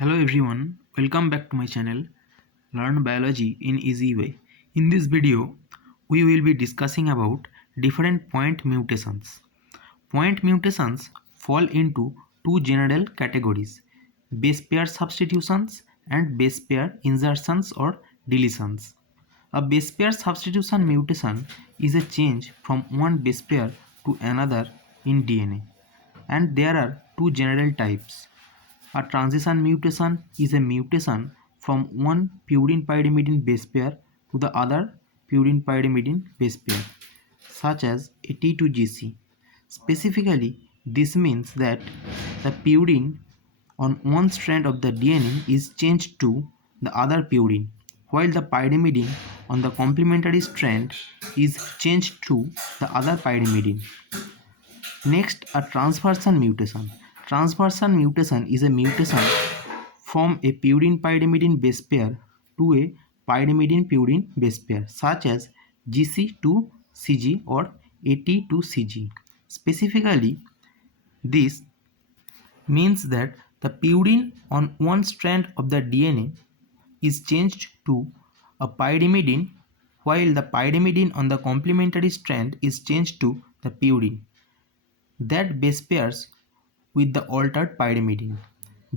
Hello everyone, welcome back to my channel Learn Biology in Easy Way. In this video, we will be discussing about different point mutations. Point mutations fall into two general categories: base pair substitutions and base pair insertions or deletions. A base pair substitution mutation is a change from one base pair to another in DNA, and there are two general types. A transition mutation is a mutation from one purine pyrimidine base pair to the other purine pyrimidine base pair, such as a T2GC. Specifically, this means that the purine on one strand of the DNA is changed to the other purine, while the pyrimidine on the complementary strand is changed to the other pyrimidine. Next, a transversion mutation. Transversion mutation is a mutation from a purine pyrimidine base pair to a pyrimidine purine base pair, such as GC to CG or AT to CG. Specifically, this means that the purine on one strand of the DNA is changed to a pyrimidine, while the pyrimidine on the complementary strand is changed to the purine that base pairs with the altered pyrimidine.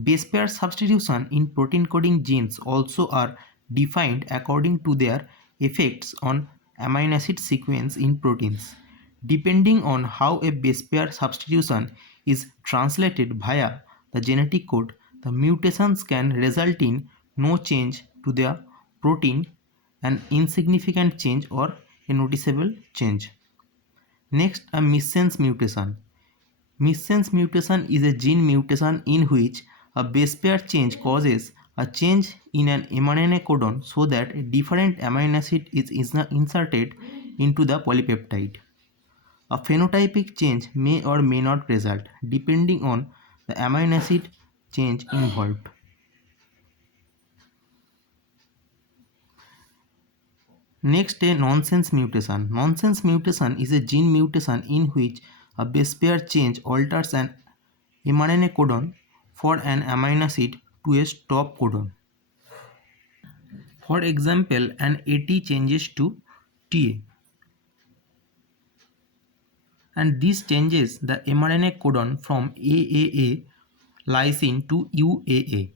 Base pair substitution in protein coding genes also are defined according to their effects on amino acid sequence in proteins. Depending on how a base pair substitution is translated via the genetic code, the mutations can result in no change to the protein, an insignificant change, or a noticeable change. Next, a missense mutation. Missense mutation is a gene mutation in which a base pair change causes a change in an mRNA codon so that a different amino acid is inserted into the polypeptide. A phenotypic change may or may not result depending on the amino acid change involved. Next, a nonsense mutation. Nonsense mutation is a gene mutation in which a base pair change alters an mRNA codon for an amino acid to a stop codon. For example, an AT changes to TA, and this changes the mRNA codon from AAA lysine to UAA,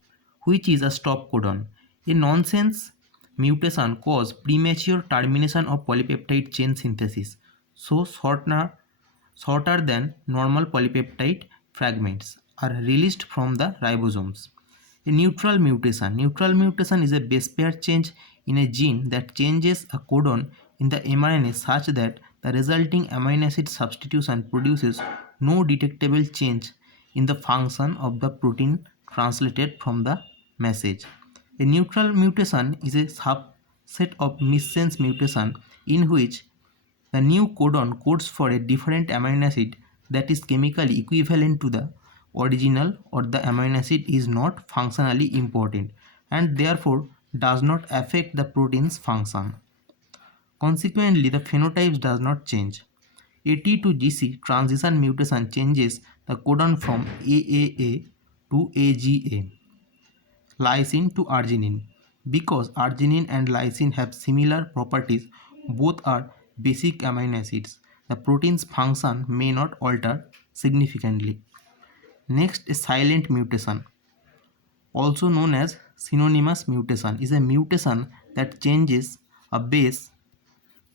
which is a stop codon. A nonsense mutation causes premature termination of polypeptide chain synthesis, so shorter than normal polypeptide fragments are released from the ribosomes. A neutral mutation. Neutral mutation is a base pair change in a gene that changes a codon in the mRNA such that the resulting amino acid substitution produces no detectable change in the function of the protein translated from the message. A neutral mutation is a subset of missense mutation in which the new codon codes for a different amino acid that is chemically equivalent to the original, or the amino acid is not functionally important and therefore does not affect the protein's function. Consequently, the phenotype does not change. AT to GC transition mutation changes the codon from AAA to AGA, lysine to arginine. Because arginine and lysine have similar properties, both are basic amino acids, the protein's function may not alter significantly. Next, a silent mutation, also known as synonymous mutation, is a mutation that changes a base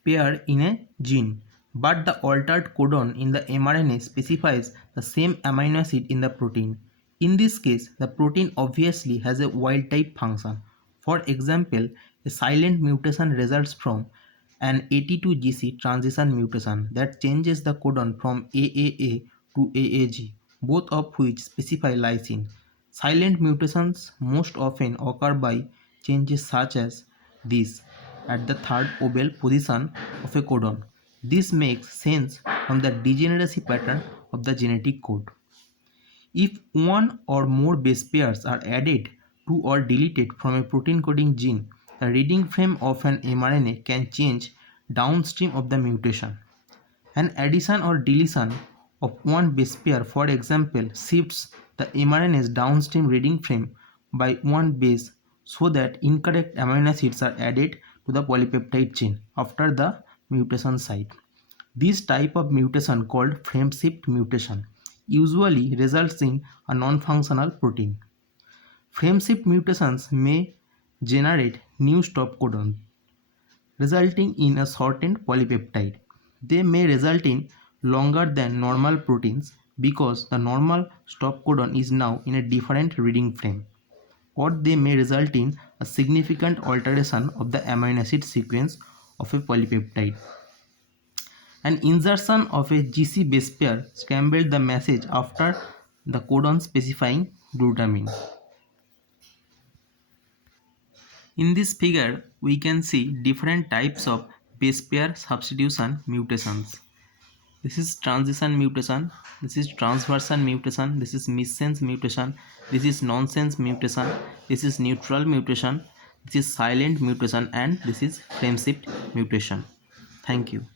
pair in a gene, but the altered codon in the mRNA specifies the same amino acid in the protein. In this case, the protein obviously has a wild type function. For example, a silent mutation results from an AT2GC transition mutation that changes the codon from AAA to AAG, both of which specify lysine. Silent mutations most often occur by changes such as this at the third obel position of a codon. This makes sense from the degeneracy pattern of the genetic code. If one or more base pairs are added to or deleted from a protein coding gene, the reading frame of an mRNA can change downstream of the mutation. An addition or deletion of one base pair, for example, shifts the mRNA's downstream reading frame by one base so that incorrect amino acids are added to the polypeptide chain after the mutation site. This type of mutation, called frameshift mutation, usually results in a non-functional protein. Frameshift mutations may generate new stop codons, resulting in a shortened polypeptide. They may result in longer than normal proteins because the normal stop codon is now in a different reading frame, or they may result in a significant alteration of the amino acid sequence of a polypeptide. An insertion of a GC base pair scrambled the message after the codon specifying glutamine. In this figure, we can see different types of base pair substitution mutations. This is transition mutation, this is transversion mutation, this is missense mutation, this is nonsense mutation, this is neutral mutation, this is silent mutation, and this is frameshift mutation. Thank you.